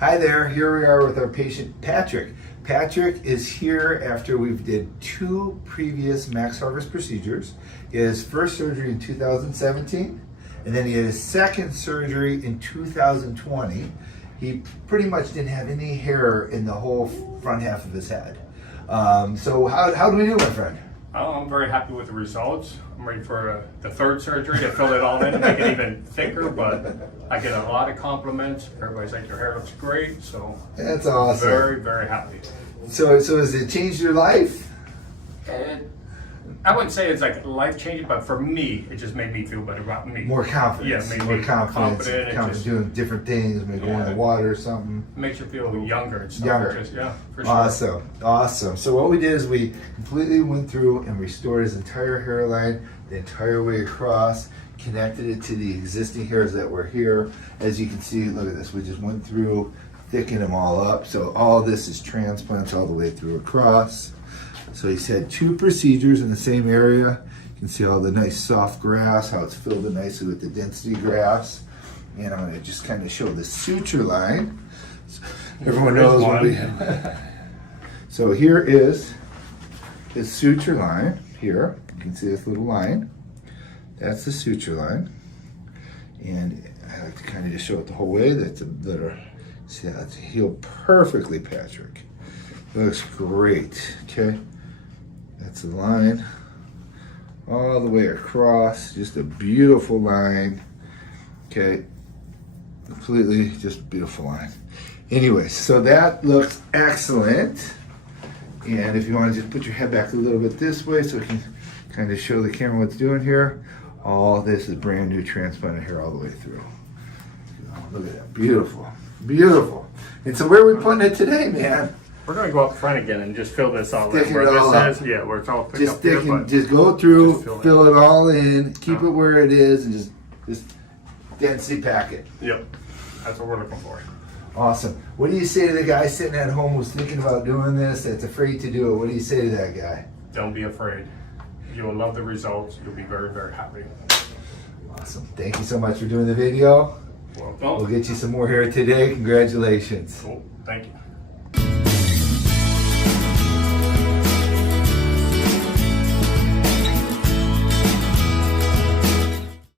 Hi there, here we are with our patient Patrick. Patrick is here after we've did 2 previous MaxHarvest procedures. He had his first surgery in 2017, and then he had his second surgery in 2020. He pretty much didn't have any hair in the whole front half of his head. So how do we do, my friend? I'm very happy with the results. I'm ready for the third surgery to fill it all in and make it even thicker, but I get a lot of compliments. Everybody's like, your hair looks great, so That's awesome. very, very happy. So has it changed your life? I wouldn't say it's like life-changing, but for me, it just made me feel better about me. More confidence. Yeah, made more me confidence. confident and just doing different things, maybe going in the water or something. makes you feel younger and stuff. Younger. Just, yeah, for sure. Awesome. So what we did is we completely went through and restored his entire hairline, the entire way across, connected it to the existing hairs that were here. As you can see, look at this. We just went through, thickened them all up. So all this is transplants all the way through across. So he's had 2 procedures in the same area. You can see all the nice soft grass, how it's filled in nicely with the density grass. And I'm going to just kind of show the suture line. So everyone knows what we have. So here is his suture line here. You can see this little line. That's the suture line. And I like to kind of just show it the whole way. See, that's healed perfectly, Patrick. Looks great, okay? That's the line all the way across, just a beautiful line, okay? Completely just a beautiful line. Anyway, so that looks excellent. And if you want to just put your head back a little bit this way so we can kind of show the camera what's doing here. All this is brand new transplanted hair all the way through. Oh, look at that, beautiful, beautiful. And so where are we putting it today, man? We're going to go up front again and just fill this all in. Stick it all up. Yeah, where it's all picked Just up here, sticking, but just go through, just fill it all in, keep it where it is, and just density pack it. Yep, that's what we're looking for. Awesome. What do you say to the guy sitting at home who's thinking about doing this, that's afraid to do it? What do you say to that guy? Don't be afraid. You will love the results. You'll be very, very happy. Awesome. Thank you so much for doing the video. Welcome. We'll get you some more hair today. Congratulations. Cool. Thank you.